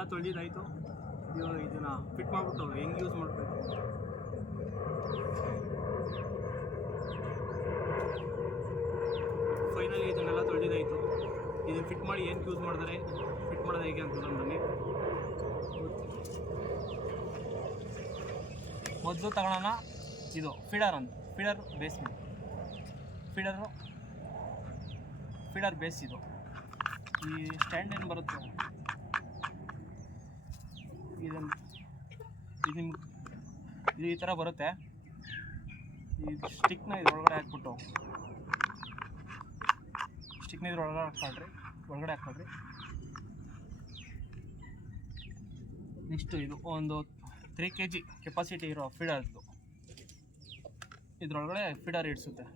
ಇದನ್ನೆಲ್ಲ ತೊಳೆದಿದ್ದಾಯಿತು. ಇವಾಗ ಇದನ್ನು ಫಿಟ್ ಮಾಡಿಬಿಟ್ಟು ಹೆಂಗೆ ಯೂಸ್ ಮಾಡಬೇಕು. ಫೈನಲಿ ಇದನ್ನೆಲ್ಲ ತೊಳೆದಿದ್ದಾಯಿತು. ಇದನ್ನು ಫಿಟ್ ಮಾಡಿ ಏನು ಯೂಸ್ ಮಾಡಿದ್ರೆ ಫಿಟ್ ಮಾಡೋದು ಹೇಗೆ ಅಂತ ಬನ್ನಿ. ಮೊದಲು ತಗೊಳ್ಳೋಣ ಇದು ಫೀಡರ್ ಅಂತ, ಫೀಡರ್ ಬೇಸ್ ಇದು. ಈ ಸ್ಟ್ಯಾಂಡ್ ಏನು ಬರುತ್ತೆ ಇದು ಈ ಥರ ಬರುತ್ತೆ. ಈ ಸ್ಟಿಕ್ನ ಇದ್ರೊಳಗಡೆ ಹಾಕ್ಬಿಟ್ಟು ಒಳಗಡೆ ಹಾಕ್ಕೊಳ್ರಿ. ನೆಕ್ಸ್ಟು ಇದು ಒಂದು 3 kg ಕೆಪಾಸಿಟಿ ಇರೋ ಫೀಡರ್ದು ಇದ್ರೊಳಗಡೆ ಫೀಡರ್ ಇಡಿಸುತ್ತೆ.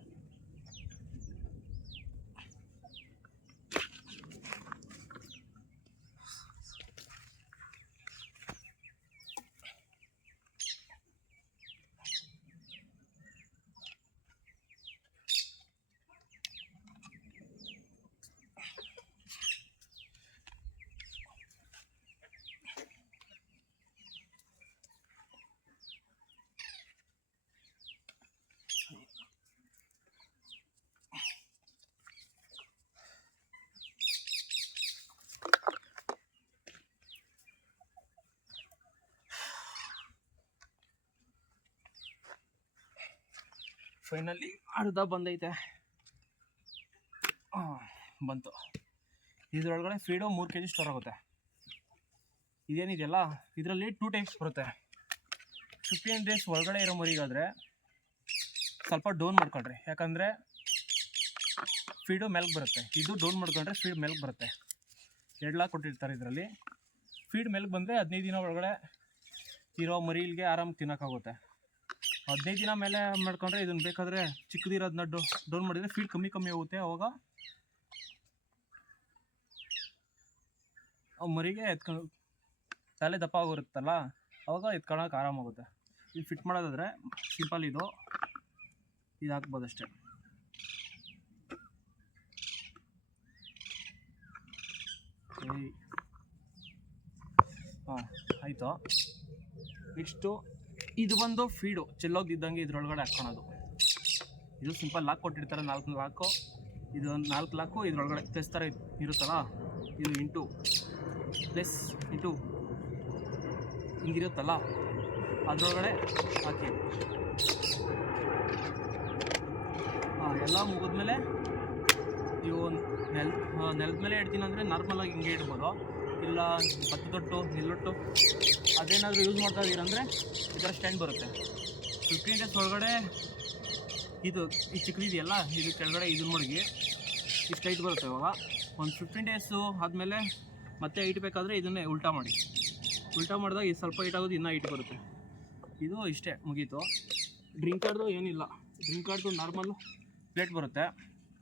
ಫೈನಲಿ ಅರ್ಧ ಬಂದೈತೆ, ಬಂತು. ಇದರೊಳಗಡೆ ಫೀಡು 3 kg ಸ್ಟೋರ್ ಆಗುತ್ತೆ. ಇದೇನಿದೆಯಲ್ಲ ಇದರಲ್ಲಿ 2 ಟೈಪ್ಸ್ ಬರುತ್ತೆ. 15 days ಒಳಗಡೆ ಇರೋ ಮರಿಗಾದರೆ ಸ್ವಲ್ಪ ಡೌನ್ ಮಾಡ್ಕೊಳ್ರಿ, ಯಾಕಂದರೆ ಫೀಡು ಮೆಲ್ಗೆ ಬರುತ್ತೆ. ಇದು ಡೌನ್ ಮಾಡ್ಕೊಂಡ್ರೆ ಫೀಡ್ ಮೆಲ್ಗೆ ಬರುತ್ತೆ. 2 ಲಾಕ್ ಕೊಟ್ಟಿರ್ತಾರೆ ಇದರಲ್ಲಿ. ಫೀಡ್ ಮೆಲ್ಗೆ ಬಂದರೆ 15 ದಿನ ಒಳಗಡೆ ಇರೋ ಮರಿಲ್ಗೆ ಆರಾಮ್ ತಿನ್ನೋಕ್ಕಾಗುತ್ತೆ. 15 ದಿನ ಮೇಲೆ ಮಾಡ್ಕೊಂಡ್ರೆ ಇದನ್ನು ಬೇಕಾದರೆ ಚಿಕ್ಕದಿರೋದನ್ನ ಡೌನ್ ಮಾಡಿದರೆ ಫೀಡ್ ಕಮ್ಮಿ ಹೋಗುತ್ತೆ. ಅವಾಗ ಮರಿಗೆ ತಲೆ ದಪ್ಪ ಆಗಿರುತ್ತಲ್ಲ, ಅವಾಗ ಎತ್ಕೊಳ್ಳೋಕೆ ಆರಾಮಾಗುತ್ತೆ. ಇದು ಫಿಟ್ ಮಾಡೋದಾದರೆ ಸಿಂಪಲ್, ಇದು ಹಾಕ್ಬೋದು ಅಷ್ಟೇ. ಆಯಿತು. ನೆಕ್ಸ್ಟು ಇದು ಬಂದು ಫೀಡು ಚೆಲ್ಲೋದಿದ್ದಂಗೆ ಇದ್ರೊಳಗಡೆ ಹಾಕ್ಕೊಳೋದು. ಇದು ಸಿಂಪಲ್ ಲಾಕ್ ಕೊಟ್ಟಿರ್ತಾರೆ, 4 ಲಾಕು. ಇದು 4 ಲಾಕು ಇದ್ರೊಳಗಡೆ ಪ್ಲಸ್ ಥರ ಇರುತ್ತಲ್ಲ, ಇದು ಇಂಟು ಹಿಂಗಿರುತ್ತಲ್ಲ ಅದರೊಳಗಡೆ ಹಾಕಿ. ಎಲ್ಲ ಮುಗಿದ್ಮೇಲೆ ಇವು ನೆಲದ ಮೇಲೆ ಇಡ್ತೀನಿ ಅಂದರೆ ನಾರ್ಮಲಾಗಿ ಹಿಂಗೆ ಇಡ್ಬೋದು. ಇಲ್ಲ ಹತ್ತು ನಿಲ್ಲೊಟ್ಟು ಅದೇನಾದರೂ ಯೂಸ್ ಮಾಡ್ತಾ ಇದ್ದೀರಂದರೆ ಈ ಥರ ಸ್ಟ್ಯಾಂಡ್ ಬರುತ್ತೆ. 15 days ಒಳಗಡೆ ಇದು ಈ ಚಿಕ್ಕದಿದೆಯಲ್ಲ, ಇದು ಕೆಳಗಡೆ ಇದನ್ನ ಮಡಗಿ ಇಷ್ಟು ಹೈಟ್ ಬರುತ್ತೆ. ಇವಾಗ ಒಂದು 15 days ಆದಮೇಲೆ ಮತ್ತೆ ಹೈಟ್ ಬೇಕಾದರೆ ಇದನ್ನೇ ಉಲ್ಟಾ ಮಾಡಿದಾಗ ಇದು ಸ್ವಲ್ಪ ಹೈಟ್ ಆಗೋದು, ಇನ್ನೂ ಹೈಟ್ ಬರುತ್ತೆ. ಇದು ಇಷ್ಟೇ, ಮುಗೀತು. ಡ್ರಿಂಕ್ ಕಾರ್ಡ್ದು ಏನಿಲ್ಲ. ಡ್ರಿಂಕ್ ಕಾರ್ಡ್ದು ನಾರ್ಮಲ್ ಪ್ಲೇಟ್ ಬರುತ್ತೆ.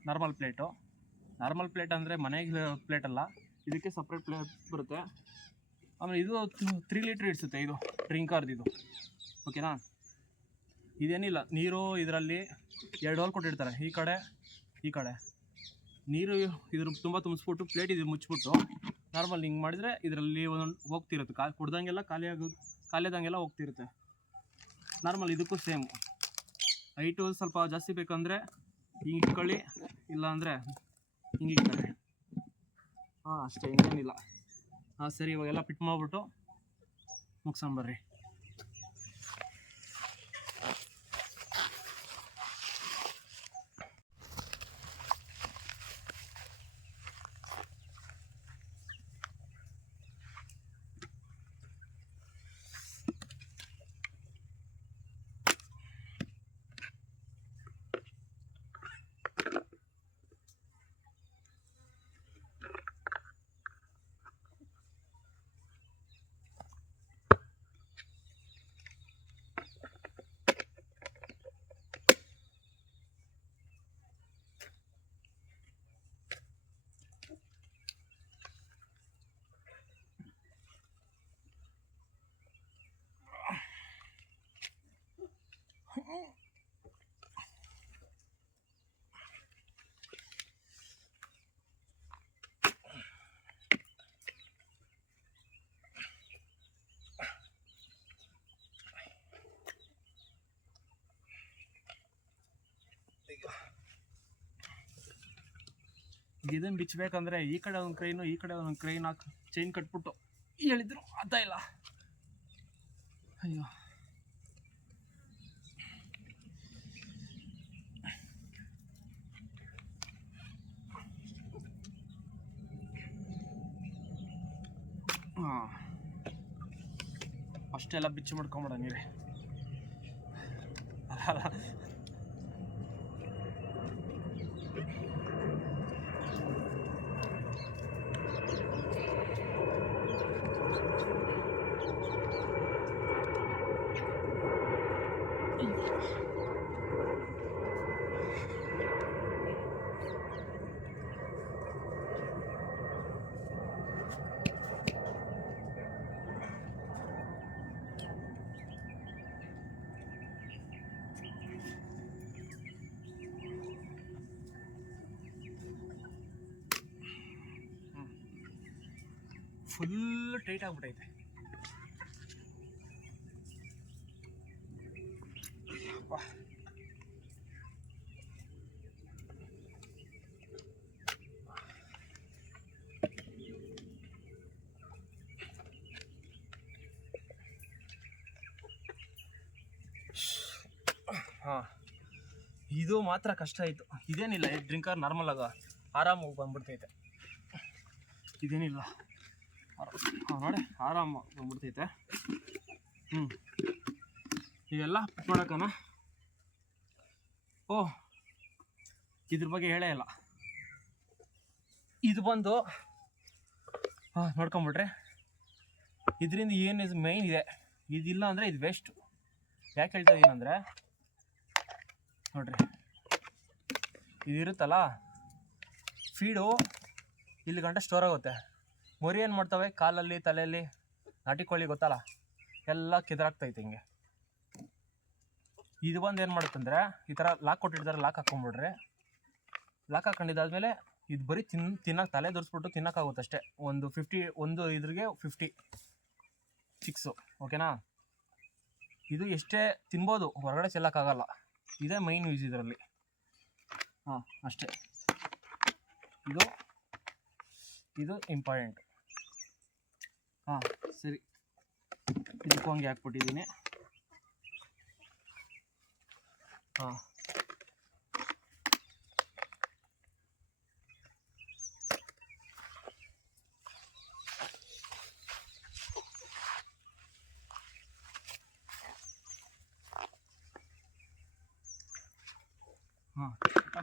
ನಾರ್ಮಲ್ ಪ್ಲೇಟ್ ಅಂದರೆ ಮನೆಗೆ ಪ್ಲೇಟ್ ಅಲ್ಲ, ಇದಕ್ಕೆ ಸಪ್ರೇಟ್ ಪ್ಲೇಟ್ ಬರುತ್ತೆ. ಆಮೇಲೆ ಇದು 3 ಲೀಟ್ರ್ ಇಡಿಸುತ್ತೆ ಇದು ಡ್ರಿಂಕ್ ಕಾರ್ದು. ಓಕೆನಾ? ಇದೇನಿಲ್ಲ, ನೀರು ಇದರಲ್ಲಿ 2 ಹೋಲ್ ಕೊಟ್ಟಿರ್ತಾರೆ, ಈ ಕಡೆ ನೀರು ಇದ್ರ ತುಂಬ ತುಂಬಿಸ್ಬಿಟ್ಟು ಪ್ಲೇಟ್ ಇದು ಮುಚ್ಚಿಬಿಟ್ಟು ನಾರ್ಮಲ್ ಹಿಂಗೆ ಮಾಡಿದರೆ ಇದರಲ್ಲಿ ಒಂದೊಂದು ಹೋಗ್ತಿರುತ್ತೆ. ಕುಡ್ದಂಗೆಲ್ಲ ಖಾಲಿಯಾದಂಗೆಲ್ಲ ಹೋಗ್ತಿರುತ್ತೆ. ನಾರ್ಮಲ್ ಇದಕ್ಕೂ ಸೇಮ್. ಹೈಟು ಸ್ವಲ್ಪ ಜಾಸ್ತಿ ಬೇಕಂದರೆ ಹಿಂಗೆ ಇಟ್ಕೊಳ್ಳಿ, ಇಲ್ಲ ಅಂದರೆ ಹಿಂಗೆ ಇಟ್ಕೊಳ್ಳಿ. ಅಷ್ಟೇ, ಇನ್ನೇನಿಲ್ಲ. ಸರಿ, ಇವಾಗೆಲ್ಲ ಫಿಟ್ ಮಾಡಿಬಿಟ್ಟು ಮುಗಿಸ್ಕೊಂಬರ್ರಿ. ಇದನ್ನು ಬಿಚ್ಚಬೇಕಂದ್ರೆ ಈ ಕಡೆ ಒಂದು ಕ್ರೈನು ಈ ಕಡೆ ಒಂದು ಕ್ರೈನ್ ಹಾಕಿ ಚೈನ್ ಕಟ್ಬಿಟ್ಟು ಹೇಳಿದ್ರು ಅರ್ಥ ಇಲ್ಲ. ಅಯ್ಯೋ ಹಾಂ, ಅಷ್ಟೆಲ್ಲ ಬಿಚ್ಚಿ ಮಾಡ್ಕೊಂಬಿಡ ನೀವೇ. ಫುಲ್ ಟೈಟ್ ಆಗ್ಬಿಟ್ಟೈತೆ. ಹಾಂ, ಇದು ಮಾತ್ರ ಕಷ್ಟ ಆಯಿತು. ಇದೇನಿಲ್ಲ, ಡ್ರಿಂಕರ್ ನಾರ್ಮಲ್ ಆಗ ಆರಾಮಾಗಿ ಬಂದ್ಬಿಡ್ತೈತೆ. ಇದೇನಿಲ್ಲ, ನೋಡಿ ಆರಾಮಾಗಿ ಬಂದ್ಬಿಡ್ತೈತೆ. ಇವೆಲ್ಲ ಮಾಡೋಕ್ಕನ ಓ ಇದ್ರ ಬಗ್ಗೆ ಹೇಳೇ ಇಲ್ಲ. ಇದು ಬಂದು ನೋಡ್ಕೊಂಬಿಟ್ರೆ ಇದರಿಂದ ಏನು ಮೈನ್ ಇದೆ, ಇದಿಲ್ಲ ಅಂದರೆ ಇದು ವೇಸ್ಟು. ಯಾಕೆ ಹೇಳ್ತಾ ಇದ್ದೀನಿ ಅಂದರೆ ನೋಡ್ರಿ, ಇದಿರುತ್ತಲ್ಲ ಫೀಡು ಇಲ್ಲಿ ಗಂಟೆ ಸ್ಟೋರ್ ಆಗುತ್ತೆ. ಮರಿ ಏನು ಮಾಡ್ತವೆ, ಕಾಲಲ್ಲಿ ತಲೆಯಲ್ಲಿ ನಾಟಿ ಕೋಳಿ ಗೊತ್ತಲ್ಲ, ಎಲ್ಲ ಕೆದರಾಗ್ತೈತೆ ಹಿಂಗೆ. ಇದು ಬಂದು ಏನು ಮಾಡುತ್ತಂದರೆ ಈ ಥರ ಲಾಕ್ ಕೊಟ್ಟಿರ್ತಾರೆ, ಲಾಕ್ ಹಾಕ್ಕೊಂಬಿಡ್ರಿ. ಲಾಕ್ ಹಾಕೊಂಡಿದ್ದಾದ್ಮೇಲೆ ಇದು ಬರೀ ತಿನ್ನೋಕೆ ತಲೆ ದುರಿಸ್ಬಿಟ್ಟು ತಿನ್ನೋಕ್ಕಾಗುತ್ತೆ ಅಷ್ಟೇ. ಒಂದು ಇದ್ರಿಗೆ 50 ಚಿಕ್ಸು, ಓಕೆನಾ. ಇದು ಎಷ್ಟೇ ತಿನ್ಬೋದು, ಹೊರಗಡೆ ಚೆಲ್ಲಕ್ಕಾಗಲ್ಲ. ಇದೇ ಮೈನ್ ಯೂಸ್ ಇದರಲ್ಲಿ. ಹಾಂ ಅಷ್ಟೇ, ಇದು ಇಂಪಾರ್ಟೆಂಟ್. ಹಾಂ ಸರಿ, ಇದಕ್ಕೂ ಹಂಗೆ ಹಾಕ್ಬಿಟ್ಟಿದ್ದೀನಿ. ಹಾಂ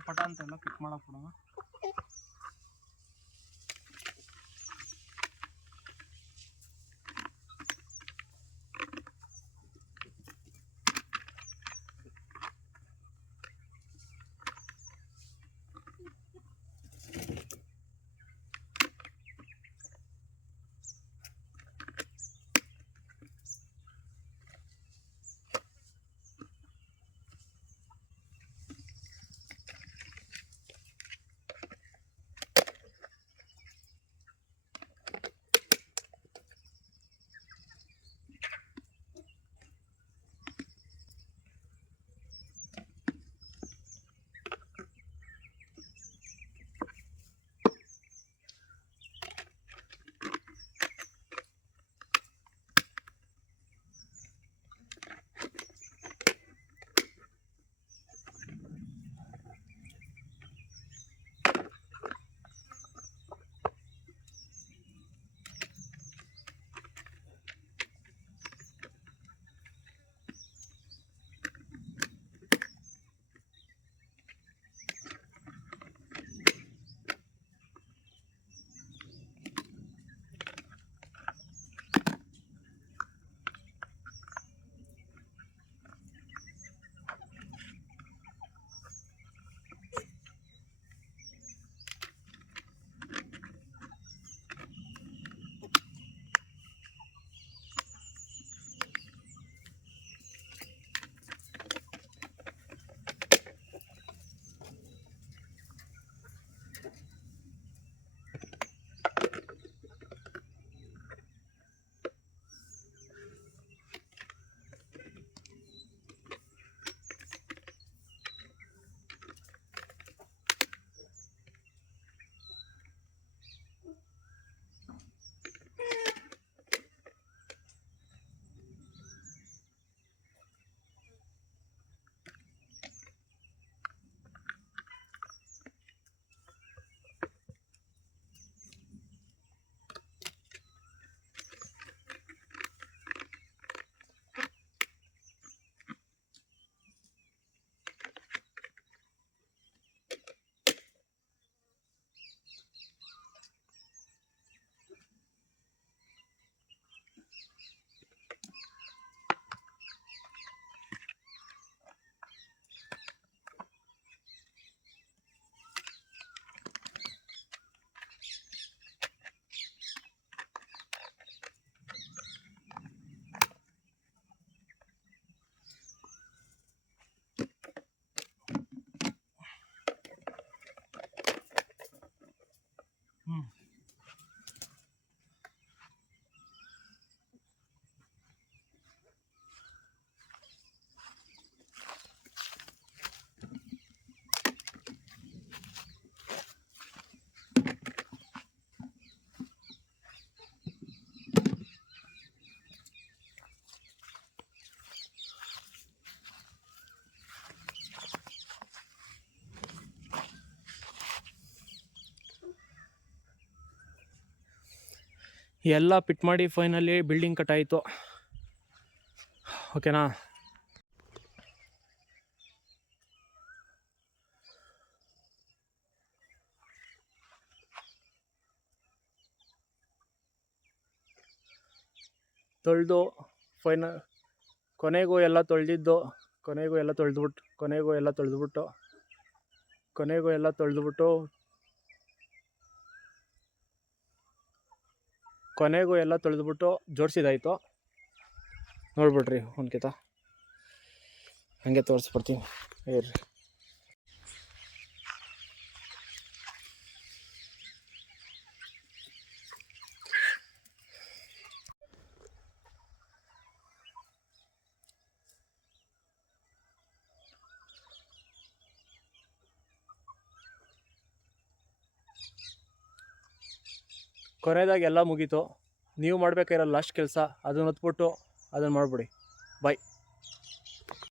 ಪಟ ಅಂತೆಲ್ಲ ಪಿಕ್ ಮಾಡಕ್ಕೆ ಕೊಡೋಣ. ಎಲ್ಲ ಪಿಟ್ ಮಾಡಿ ಫೈನಲಿ ಬಿಲ್ಡಿಂಗ್ ಕಟ್ಟಾಯಿತು. ಓಕೆನಾ. ತೊಳೆದು ಕೊನೆಗೂ ಎಲ್ಲ ತೊಳೆದಿದ್ದು, ಕೊನೆಗೂ ಎಲ್ಲ ತೊಳೆದ್ಬಿಟ್ಟು ಜೋಡಿಸಿದಾಯಿತು. ನೋಡ್ಬಿಡ್ರಿ ಒಂದು ಕಿತ ಹಾಗೆ ತೋರಿಸ್ಬಿಡ್ತೀನಿ ಇರ್ರಿ. ಕೊನೆಯದಾಗಿ ಎಲ್ಲ ಮುಗೀತು. ನೀವು ಮಾಡಬೇಕಾಗಿರೋ ಲಾಸ್ಟ್ ಕೆಲಸ ಅದನ್ನು ಹೊತ್ಬಿಟ್ಟು ಅದನ್ನು ಮಾಡಿಬಿಡಿ. ಬಾಯ್.